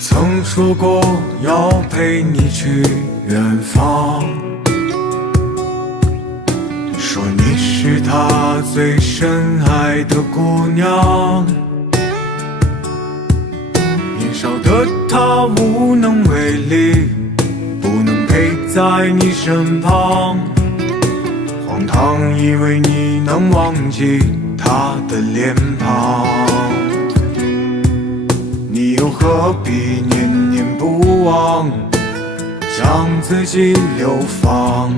曾说过要陪你去远方，说你是他最深爱的姑娘。年少的他无能为力，不能陪在你身旁，荒唐以为你能忘记他的脸庞。你又何必念念不忘，将自己流放，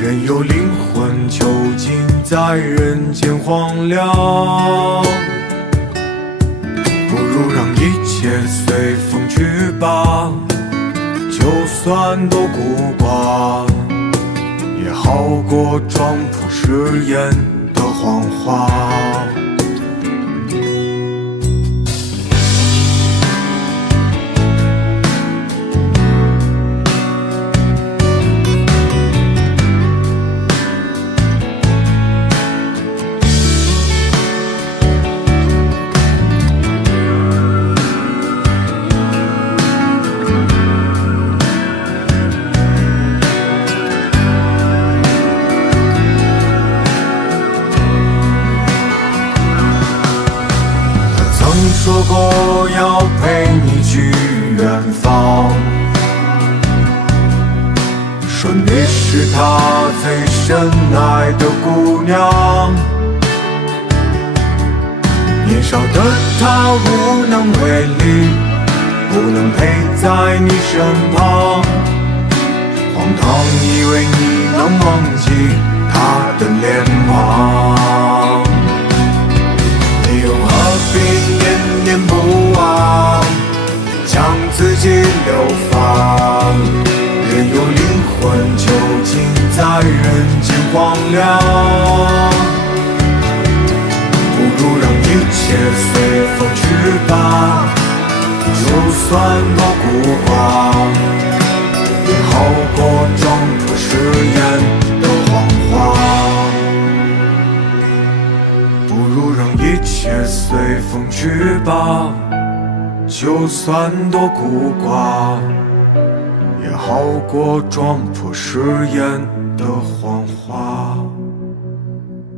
任由灵魂囚禁在人间荒凉。不如让一切随风去吧，就算多孤寡，也好过装扑誓言的谎话。说过要陪你去远方，说你是他最深爱的姑娘。年少的他无能为力，不能陪在你身旁，荒唐以为你能忘记他的脸庞。你又何必念念不忘，将自己流放，任由灵魂囚禁在人间荒凉。不如让一切随风去吧，就算多孤寡，也好过装作誓言的谎话。不如让一切随风去吧，就算多孤寡，也好过装破誓言的谎话。